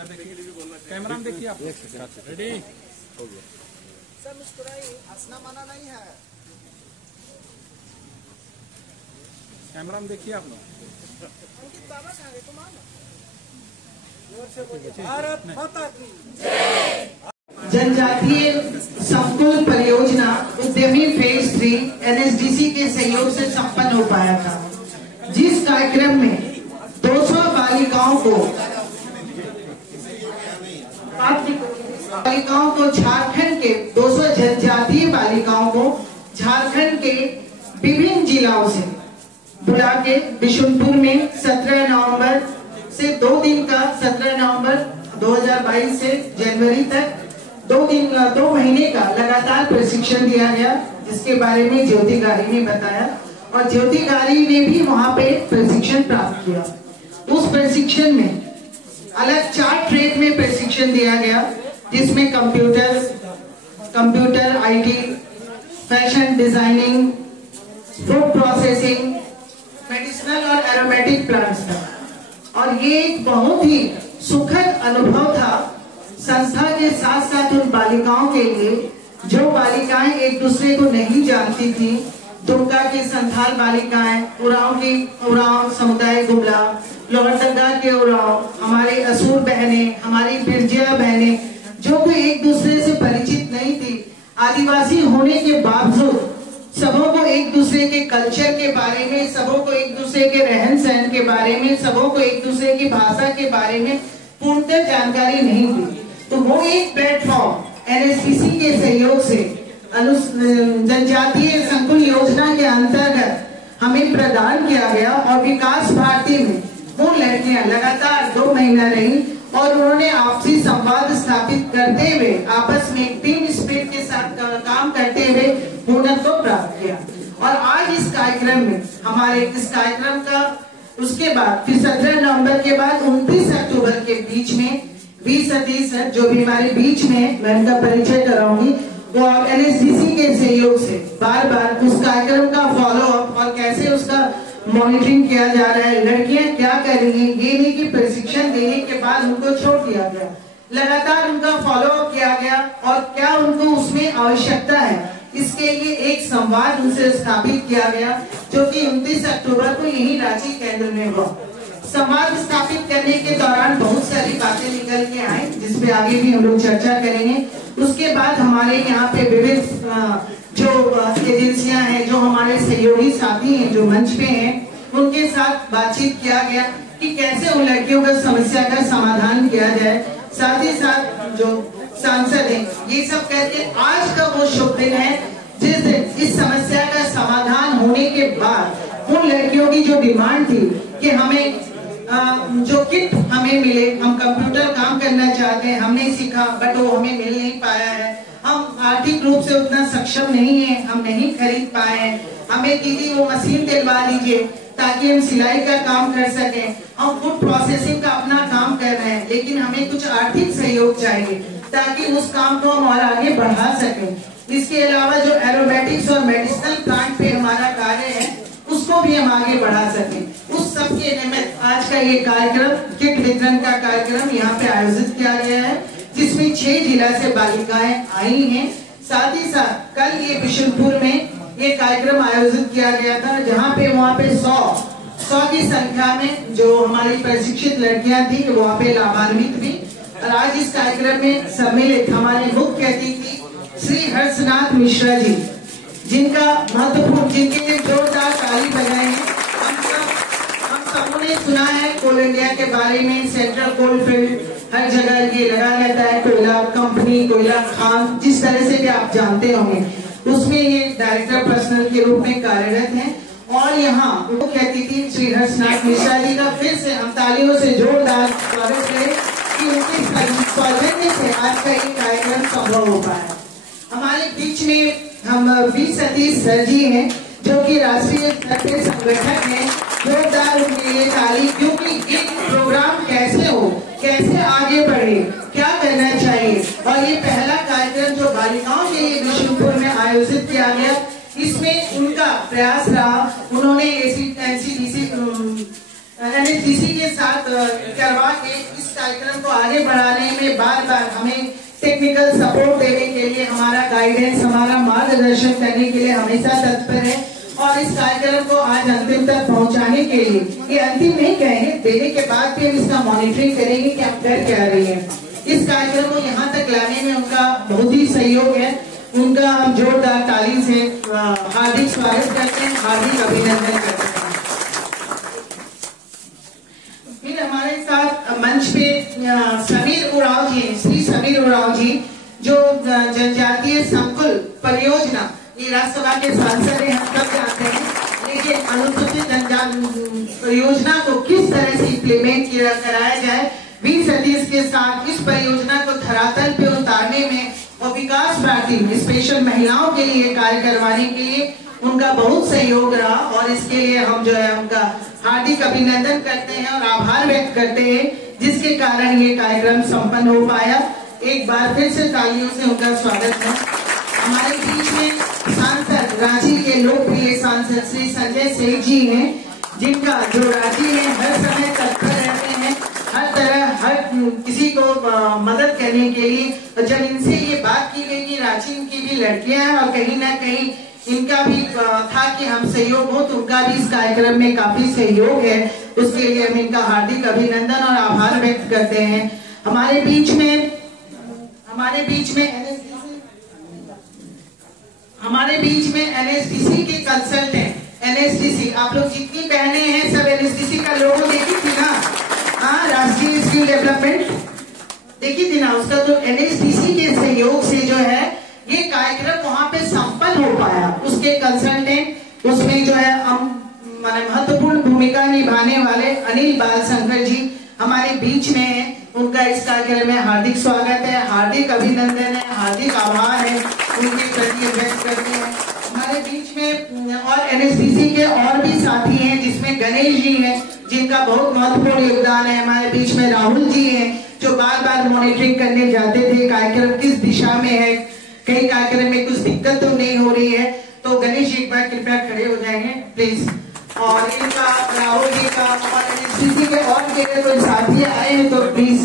Camera में देखिए आप। रेडी हो गया सर, मुस्कुराइए, हंसना मना नहीं है। कैमरा में देखिए आप लोग। भारत माता की जनजातीय संकुल परियोजना उद्यमी फेज 3 NSDC के सहयोग से संपन्न हो पाया था, जिस कार्यक्रम में 200 बालिकाओं को झारखंड के 200 जनजातीय बालिकाओं को झारखंड के विभिन्न जिलों से बुला के बिशुनपुर में 17 नवंबर से 2 दिन का 17 नवंबर 2022 से जनवरी तक 2 महीने का लगातार प्रशिक्षण दिया गया, जिसके बारे में ज्योति गारी ने बताया। और ज्योति गारी ने भी वहां पे प्रशिक्षण प्राप्त किया। उस प्रशिक्षण में अलग 4 ट्रेड में प्रशिक्षण दिया गया, जिसमें computer IT, fashion designing, food processing, medicinal और एरोमेटिक प्लांट्स था। और ये एक बहुत ही सुखद अनुभव था संस्था के साथ साथ उन बालिकाओं के लिए जो बालिकाएं एक दूसरे को नहीं जानती थी। दुमका की संथाल बालिकाएं, उरांव समुदाय गुमला, लोहरदगा के उरांव, हमारी असुर बहनें, हमारी बिरजिया बहनें, जो कोई एक दूसरे से परिचित नहीं थी, आदिवासी होने के बावजूद सबों को एक दूसरे के कल्चर के बारे में, सबों को एक दूसरे के रहन सहन के बारे में, सबों को एक दूसरे की भाषा के बारे में पूर्णतः जानकारी नहीं थी। तो वो एक प्लेटफॉर्म NSDC के सहयोग से जनजातीय संकुल योजना के अंतर्गत हमें प्रदान किया गया। और विकास भारती में वो लड़कियां लगातार 2 महीना रही और उन्होंने आपसी संवाद स्थापित करते हुए आपस में टीम स्पिरिट के साथ काम करते हुए हुनर को प्राप्त किया। और आज इस कार्यक्रम में इस कार्यक्रम का उसके बाद फिर 17 नवंबर के बाद 29 अक्टूबर के बीच में 20 सतीश सर जो भी हमारे बीच में, मैं उनका परिचय कराऊंगी, वो NSDC के सहयोग से बार बार उस कार्यक्रम का फॉलो अप और कैसे उसका मॉनिटरिंग किया जा रहा है, लड़कियां क्या कर रही हैं, ये नहीं कि प्रशिक्षण देने के बाद उनको छोड़ दिया गया, लगातार उनका फॉलो अप किया गया और क्या उनको उसमें आवश्यकता है, इसके लिए एक संवाद उनसे स्थापित किया गया, जो कि 29 अक्टूबर को यही रांची केंद्र में हुआ। संवाद स्थापित करने के दौरान बहुत सारी बातें निकल के आई, जिसपे आगे भी हम लोग चर्चा करेंगे। उसके बाद हमारे यहाँ पे विभिन्न जो एजेंसियां हैं, जो हमारे सहयोगी साथी हैं, जो मंच पे हैं, उनके साथ बातचीत किया गया कि कैसे उन लड़कियों का समस्या का समाधान किया जाए। साथ ही साथ जो सांसद हैं, ये सब करके आज का वो शुभ दिन है जिस दिन इस समस्या का समाधान होने के बाद उन लड़कियों की जो डिमांड थी कि हमें जो किट हमें मिले, हम कंप्यूटर काम करना चाहते हैं, हमने सीखा बट वो हमें मिल नहीं पाया है, हम आर्थिक रूप से उतना सक्षम नहीं है, हम नहीं खरीद पाए हैं, हमें दीदी वो मशीन दिलवा दीजिए ताकि हम सिलाई का काम कर सकें, हम फूड प्रोसेसिंग का अपना काम कर रहे हैं, लेकिन हमें कुछ आर्थिक सहयोग चाहिए ताकि उस काम को हम और आगे बढ़ा सकें। इसके अलावा जो एरोमेटिक्स और मेडिसिनल प्लांट पे हमारा कार्य है, उसको भी हम आगे बढ़ा सकें। उस सब के निमित्त आज का ये कार्यक्रम, किट वितरण का कार्यक्रम यहाँ पे आयोजित किया गया है, जिसमें 6 जिला से बालिकाएं आई हैं। साथ ही साथ कल ये बिशुनपुर में ये कार्यक्रम आयोजित किया गया था, जहाँ पे वहाँ पे 100 की संख्या में जो हमारी प्रशिक्षित लड़कियां थी वहाँ पे लाभान्वित भी। और आज इस कार्यक्रम में सम्मिलित हमारे मुख्य अतिथि श्री हर्षनाथ मिश्रा जी, जिनका महत्वपूर्ण, जिनके लिए जोरदार ताली बजाए हैं। हम सबों ने सुना है कोल इंडिया के बारे में, सेंट्रल कोल फील्ड हर जगह ये लगा रहता है, कोयला कंपनी, कोयला खान, जिस तरह से भी आप जानते होंगे, उसमें ये डायरेक्टर पर्सनल के रूप में कार्यरत हैं। और यहाँ मुख्य अतिथि श्री हर्षनाथ मिश्रा जी का फिर से हम तालियों से जोरदार स्वागत करें कि उनके सौजन्य से आज का ये कार्यक्रम संभव हो पाया। हमारे बीच में हम 20 सतीश सर जी हैं, जो कि राष्ट्रीय स्तर के संगठक हैं। जोरदार उनके लिए ताली, क्योंकि एक प्रोग्राम कैसे हो, कैसे आगे बढ़े, क्या करना चाहिए, और ये पहला कार्यक्रम जो बालिकाओं के लिए बिशुनपुर में आयोजित किया गया, इसमें उनका प्रयास रहा। उन्होंने NSDC के साथ करवा के इस कार्यक्रम को आगे बढ़ाने में बार बार हमें टेक्निकल सपोर्ट देने के लिए, हमारा गाइडेंस, हमारा मार्गदर्शन करने के लिए हमेशा तत्पर है। और इस कार्यक्रम को आज अंतिम तक पहुंचाने के लिए, ये अंतिम नहीं कहेंगे, देने के बाद भी हम इसका मॉनिटरिंग करेंगे कि हम कर क्या रही हैं। इस कार्यक्रम को यहाँ तक लाने में उनका बहुत ही सहयोग है। उनका हम जोरदार ताली से हार्दिक स्वागत करते हैं, हार्दिक अभिनंदन करते हैं। फिर हमारे साथ मंच पे समीर उरांव जी, श्री समीर उरांव जी, जो जनजातीय संकुल परियोजना, ये राज्यसभा के सांसद हैं, हम सब जानते हैं, लेकिन अनुसूचित जनजाति परियोजना को किस तरह से इम्प्लीमेंट कराया जाए, 20 के साथ इस परियोजना को धरातल पे उतारने में और विकास भारती में स्पेशल महिलाओं के लिए कार्य करवाने के लिए उनका बहुत सहयोग रहा। और इसके लिए हम जो है उनका हार्दिक अभिनंदन करते हैं और आभार व्यक्त करते हैं, जिसके कारण ये कार्यक्रम संपन्न हो पाया। एक बार फिर से तालियों से उनका स्वागत है। हमारे बीच में सांसद, रांची के लोकप्रिय सांसद श्री संजय सेठ जी हैं, जिनका जो रांची में हर समय तत्पर रहते हैं, हर तरह हर किसी को मदद करने के लिए। जब इनसे ये बात की गई कि रांची की भी लड़कियां हैं और कहीं ना कहीं इनका भी था कि हम सहयोग हो, तो उनका भी इस कार्यक्रम में काफी सहयोग है। उसके लिए हम इनका हार्दिक अभिनंदन और आभार व्यक्त करते हैं। हमारे बीच में एनएसडीसी के कंसल्टेंट, एनएसडीसी, आप लोग जितनी बहनें हैं सब एनएसडीसी का लोगो देखी थी ना, हाँ, राष्ट्रीय स्किल डेवलपमेंट देखी थी ना, उसका तो एनएसडीसी के सहयोग से जो है ये कार्यक्रम वहां पे संपन्न हो पाया। उसके कंसल्टेंट, उसमें जो है महत्वपूर्ण भूमिका निभाने वाले अनिल बालशंकर जी हमारे बीच में है। उनका इस कार्यक्रम में हार्दिक स्वागत है, हार्दिक अभिनंदन है, हार्दिक आभार है, उनके प्रति व्यक्त करते हैं। हमारे बीच में और एनएसडीसी के और भी साथी हैं, जिसमें गणेश जी हैं, जिनका बहुत महत्वपूर्ण योगदान है। हमारे बीच में राहुल जी हैं, जो बार बार मॉनिटरिंग करने जाते थे कार्यक्रम किस दिशा में है, कई कार्यक्रम में कुछ दिक्कत तो नहीं हो रही है। तो गणेश जी एक बार कृपया खड़े हो जाएंगे प्लीज। और इनका, राहुल जी का और एनएसडीसी के और मेरे कोई साथी आए हैं तो प्लीज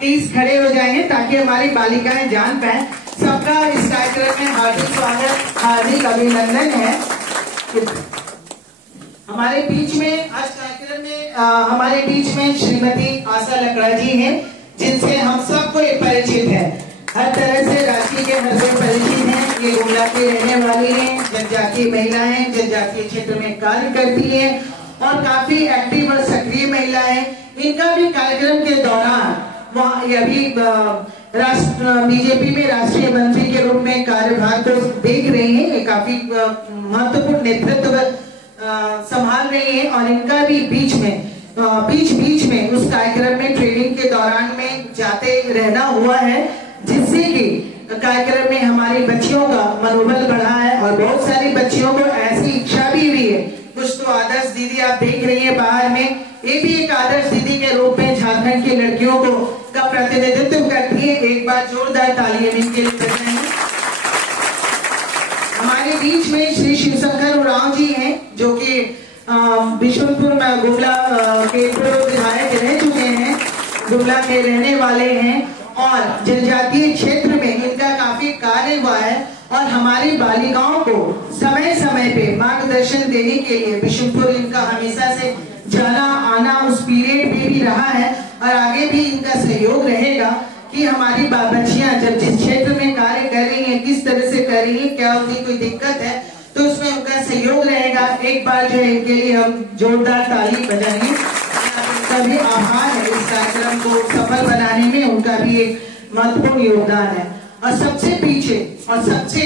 प्लीज खड़े हो जाएंगे, ताकि हमारी बालिकाएं जान पाए। सबका इस कार्यक्रम में हार्दिक स्वागत, हार्दिक अभिनंदन है। हमारे बीच में आज कार्यक्रम में हमारे बीच में श्रीमती आशा लकड़ा जी हैं, जिनसे हम सबको परिचित है, हर तरह से रांची के हर कोई परिचित है। ये गुमला के रहने वाली हैं, जनजातीय महिला हैं, जनजातीय क्षेत्र में कार्य करती है और काफी एक्टिव और सक्रिय महिला है। इनका भी कार्यक्रम के दौरान वहाँ अभी बीजेपी में राष्ट्रीय मंत्री के रूप में कार्यभार को देख रही हैं, काफी महत्वपूर्ण नेतृत्व संभाल रही है। और इनका भी बीच में उस कार्यक्रम में ट्रेनिंग के दौरान में जाते रहना हुआ है, जिससे कि कार्यक्रम में हमारी बच्चियों का मनोबल बढ़ा है और बहुत सारी बच्चियों को ऐसी इच्छा भी हुई है। कुछ तो आदर्श दीदी आप देख रही है बाहर में, ये भी एक आदर्श दीदी के रूप में झारखंड की लड़कियों को का प्रतिनिधित्व करती है। एक बार जोरदार तालियां इनके लिए बजाएं। हमारे बीच में श्री शिवशंकर उरांव जी हैं, जो कि बिशुनपुर में गुमला के पूर्व विधायक रह चुके हैं, गुमला के रहने वाले हैं और जनजातीय क्षेत्र में इनका काफी कार्य हुआ है। और हमारी बालिकाओं को समय समय पे मार्गदर्शन देने के लिए बिशुनपुर इनका हमेशा से जाना आना उस पीरियड में भी रहा है और आगे भी इनका सहयोग रहेगा कि हमारी बच्चियां जब जिस क्षेत्र में कार्य कर रही हैं, किस तरह से कर रही हैं, क्या उनकी कोई दिक्कत है तो उसमें उनका सहयोग रहेगा। एक बार जो है इनके लिए हम जोरदार ताली बजाएंगे। उनका भी आभार है, इस कार्यक्रम को सफल बनाने में उनका भी एक महत्वपूर्ण योगदान है। और सबसे पीछे और सबसे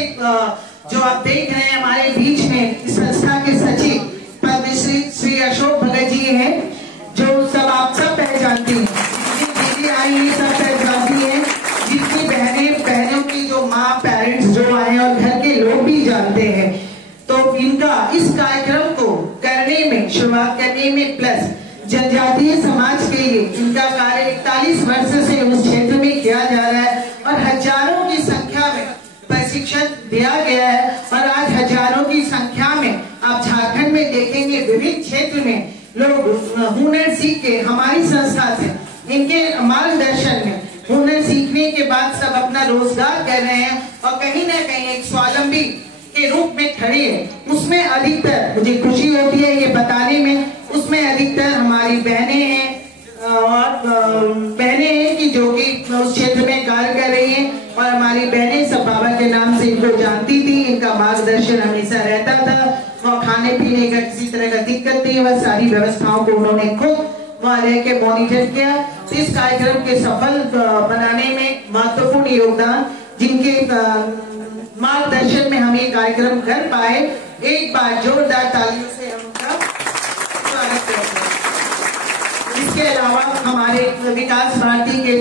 जो आप देख रहे हैं हमारे बीच में इस संस्था के सचिव पद्मश्री श्री अशोक भगत जी हैं, जो सब आप सब पहचानती हैं, दीदी आई है सब पहचानती हैं, जितनी बहनों की जो माँ पेरेंट्स जो आए और घर के लोग भी जानते हैं। तो इनका इस कार्यक्रम को करने में, शुरुआत करने में प्लस जनजातीय समाज के लिए इनका कार्य 41 वर्ष से उस क्षेत्र में किया जा रहा है और हजारों की संख्या में प्रशिक्षण दिया गया है। और आज हजारों की संख्या में आप झारखंड में देखेंगे विभिन्न क्षेत्र में लोग हुनर सीख के हमारी संस्था से इनके मार्गदर्शन में हुनर सीखने के बाद सब अपना रोजगार कर रहे हैं और कहीं ना कहीं एक स्वावलंबी के रूप में खड़े हैं। उसमें अधिकतर मुझे खुशी होती है ये बताने में, उसमें अधिकतर हमारी बहनें हैं और बहनें हैं कि जो कि उस क्षेत्र में कार्य कर रही हैं और हमारी बहनें सब बाबा के नाम से इनको जानती थी, इनका मार्गदर्शन हमेशा रहता था और खाने पीने का किसी तरह का दिक्कत नहीं, वह सारी व्यवस्थाओं को उन्होंने खुद वहाँ रह के मॉनिटर किया। तो इस कार्यक्रम के सफल बनाने में महत्वपूर्ण योगदान जिनके मार्गदर्शन में हम ये कार्यक्रम कर पाए, एक बार जोरदार तालियों से हम उनका स्वागत करते हैं। इसके अलावा हमारे विकास भारती के